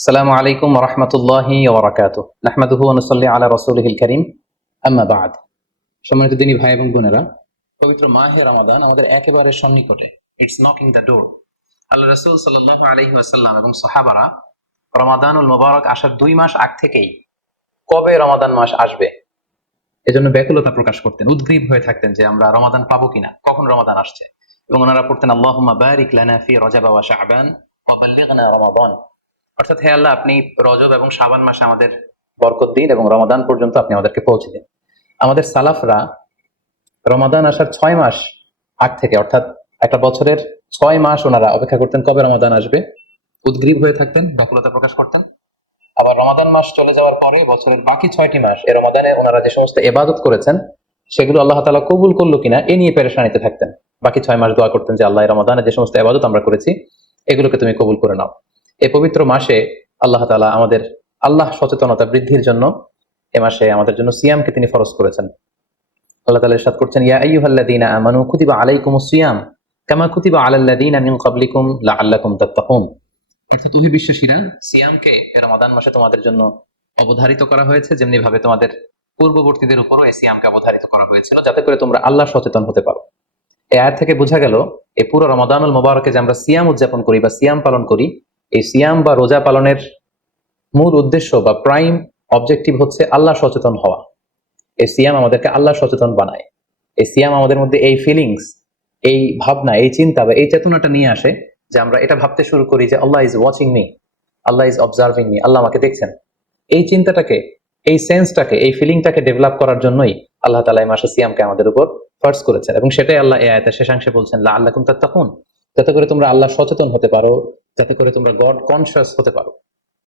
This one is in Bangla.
আসসালামু আলাইকুম ওয়া রাহমাতুল্লাহি ওয়া বারাকাতুহু। নাহমাদুহু ওয়া নুসাল্লি আলা রাসূলিহিল কারীম। আম্মা বা'দ। সম্মানিত দিনী ভাই এবং বোনেরা, পবিত্র মাহে রমাদান আমাদের একেবারে সন্নিকটে। It's knocking the door. আল্লাহ রাসূল সাল্লাল্লাহু আলাইহি ওয়াসাল্লাম এবং সাহাবারা রমাদানুল মুবারক আসার 2 মাস আগ থেকেই কবে রমাদান মাস আসবে এজন্য ব্যাকুলতা প্রকাশ করতেন, উদ্গ্রীব হয়ে থাকতেন যে আমরা রমাদান পাবো কিনা, কখন রমাদান আসছে। এবং ওনারা পড়তেন আল্লাহুম্মা বারিক লানা ফি রজব ওয়া শাবান ওয়া বাল্লিগনা রমাদান। অর্থাৎ হে আল্লাহ, আপনি রজব এবং শাবান মাসে আমাদের বরকত দিন এবং রমাদান পর্যন্ত আপনি আমাদেরকে পৌঁছে দিন। আমাদের সালাফরা রমাদান আসার 6 মাস আগ থেকে, অর্থাৎ একটা বছরের 6 মাস ওনারা অপেক্ষা করতেন কবে রমাদান আসবে, উদ্গ্রীব হয়ে থাকতেন, ব্যাকুলতা প্রকাশ করতেন। আবার রমাদান মাস চলে যাওয়ার পরে বছরের বাকি 6টি মাস এই রমাদানে ওনারা যে সমস্ত ইবাদত করেছেন সেগুলো আল্লাহ তাআলা কবুল করলো কিনা এ নিয়ে পেরেশানিতে থাকতেন। বাকি 6 মাস দোয়া করতেন যে আল্লাহ, এই রমাদানে যে সমস্ত ইবাদত আমরা করেছি এগুলোকে তুমি কবুল করে নাও। এই পবিত্র মাসে আল্লাহ তাআলা আমাদের আল্লাহ সচেতনতা বৃদ্ধির জন্য এ মাসে আমাদের জন্য সিয়ামকে তিনি ফরজ করেছেন। আল্লাহ তাআলা ইরশাদ করছেন, ইয়া আইয়ুহাল্লাযীনা আমানু কুতিবা আলাইকুমুস সিয়াম কামা কুতিবা আলাল্লাযীনা মিন ক্বাবলিকুম লাআল্লাকুম তাত্তাকুন। অর্থাৎ ওহে বিশ্বাসীরা, সিয়ামকে রমাদান মাসে তোমাদের জন্য অবধারিত করা হয়েছে, যেমনি ভাবে তোমাদের পূর্ববর্তীদের উপরও এই সিয়ামকে অবধারিত করা হয়েছিল, যাতে করে তোমরা আল্লাহ সচেতন হতে পারো। এই আয়াত থেকে বোঝা গেল এই পুরো রমাদানুল মুবারকে যে আমরা সিয়াম উদযাপন করি বা সিয়াম পালন করি, এই সিয়াম বা রোজা পালনের মূল উদ্দেশ্য বা প্রাইম অবজেক্টিভ হচ্ছে আল্লাহ সচেতন হওয়া। এই সিয়াম আমাদেরকে আল্লাহ সচেতন বানায়। এই সিয়াম আমাদের মধ্যে এই ফিলিংস, এই ভাবনা, এই চিন্তা বা এই চেতনাটা নিয়ে আসে যে আমরা এটা ভাবতে শুরু করি যে আল্লাহ ইজ ওয়াচিং মি, আল্লাহ ইজ অবজার্ভিং মি, আল্লাহ আমাকে দেখছেন। এই চিন্তাটাকে, এই সেন্সটাকে, এই ফিলিংটাকে ডেভেলপ করার জন্যই আল্লাহ তাআলা এই মাসে সিয়ামকে আমাদের উপর ফরজ করেছেন। এবং সেটাই আল্লাহ এই আয়াতের শেষাংশে বলছেন, লাআল্লাকুম তাত্তাকুন, যাতে করে তোমরা আল্লাহ সচেতন হতে পারো, যাতে করে তোমরা গড কনসিয়াস হতে পারো।